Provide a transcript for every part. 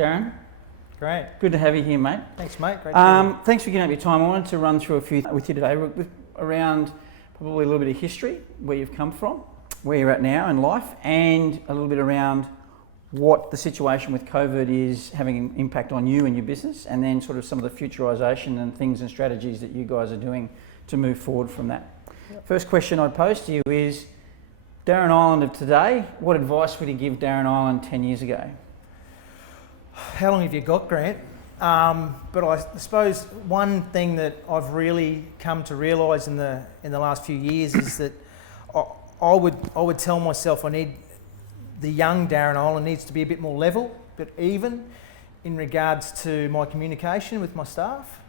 Darren. Great. Good to have you here, mate. Thanks, mate. Great to have you. Thanks for giving up your time. I wanted to run through a few with you today around probably a little bit of history, where you've come from, where you're at now in life, and a little bit around what the situation with COVID is having an impact on you and your business, and then sort of some of the futurisation and things and strategies that you guys are doing to move forward from that. Yep. First question I'd pose to you is, Darren Ireland of today, what advice would you give Darren Ireland 10 years ago? How long have you got, Grant? But I suppose one thing that I've really come to realise in the last few years is that I would tell myself the young Darren Ireland needs to be a bit more level, but even in regards to my communication with my staff.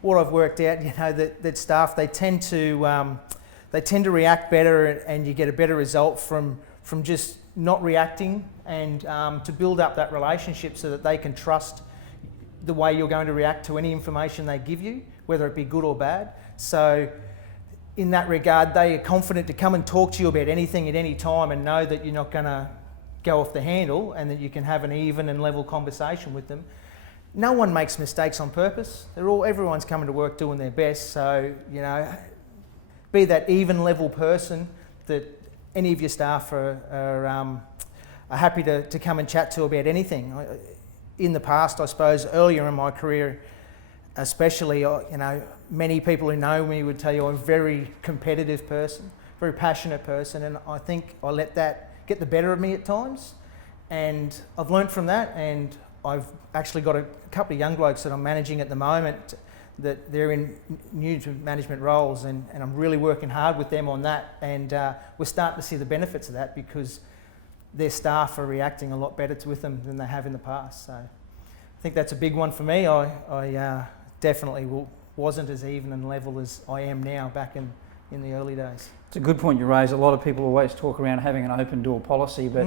What I've worked out, that staff, they tend to react better, and you get a better result from just not reacting, and to build up that relationship so that they can trust the way you're going to react to any information they give you, whether it be good or bad. So in that regard, they are confident to come and talk to you about anything at any time, and know that you're not going to go off the handle, and that you can have an even and level conversation with them. No one makes mistakes on purpose. Everyone's coming to work doing their best. So, be that even level person that any of your staff are happy to come and chat to about anything. In the past, I suppose, earlier in my career, especially, many people who know me would tell you I'm a very competitive person, very passionate person, and I think I let that get the better of me at times. And I've learnt from that, and I've actually got a couple of young blokes that I'm managing at the moment that they're in new to management roles, and I'm really working hard with them on that, and we're starting to see the benefits of that, because their staff are reacting a lot better with them than they have in the past. So I think that's a big one for me. I definitely wasn't as even and level as I am now back in the early days. It's a good point you raise. A lot of people always talk around having an open door policy, but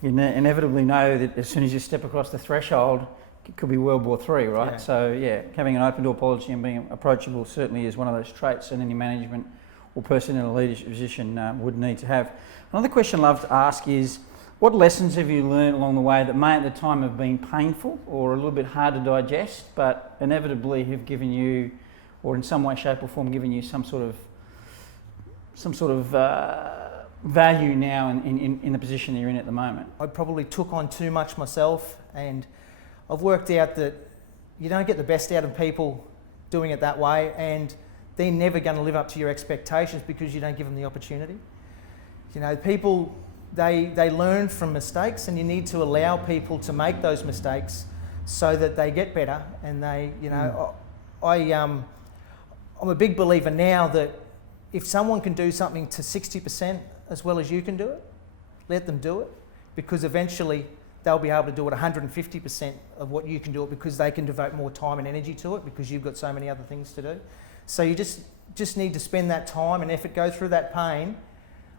you inevitably know that as soon as you step across the threshold, it could be World War III, right? Yeah. So having an open door policy and being approachable certainly is one of those traits that any management or person in a leadership position would need to have. Another question I love to ask is, what lessons have you learned along the way that may at the time have been painful or a little bit hard to digest, but inevitably have given you, or in some way, shape or form, given you some sort of value now in the position that you're in at the moment? I probably took on too much myself, and I've worked out that you don't get the best out of people doing it that way, and they're never going to live up to your expectations because you don't give them the opportunity. People, they learn from mistakes, and you need to allow people to make those mistakes so that they get better. And I'm a big believer now that if someone can do something to 60% as well as you can do it, let them do it, because eventually they'll be able to do it 150% of what you can do it, because they can devote more time and energy to it, because you've got so many other things to do. So you just need to spend that time and effort, go through that pain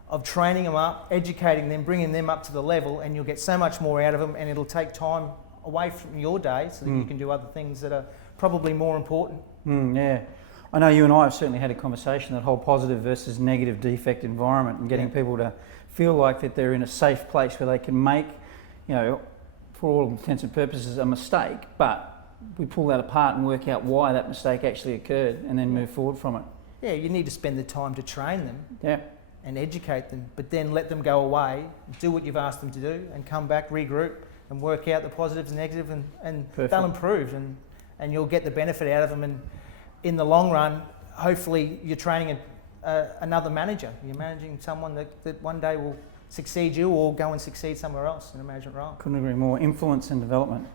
of training them up, educating them, bringing them up to the level, and you'll get so much more out of them, and it'll take time away from your day so that you can do other things that are probably more important. Yeah. I know you and I have certainly had a conversation, that whole positive versus negative defect environment, and getting people to feel like that they're in a safe place where they can make, for all intents and purposes, a mistake, but we pull that apart and work out why that mistake actually occurred, and then move forward from it. Yeah, you need to spend the time to train them. Yeah. And educate them, but then let them go away, do what you've asked them to do, and come back, regroup, and work out the positives and negatives, and they'll improve, and you'll get the benefit out of them. And in the long run, hopefully you're training another manager. You're managing someone that one day will succeed you, or go and succeed somewhere else in a management role. Couldn't agree more. Influence and development.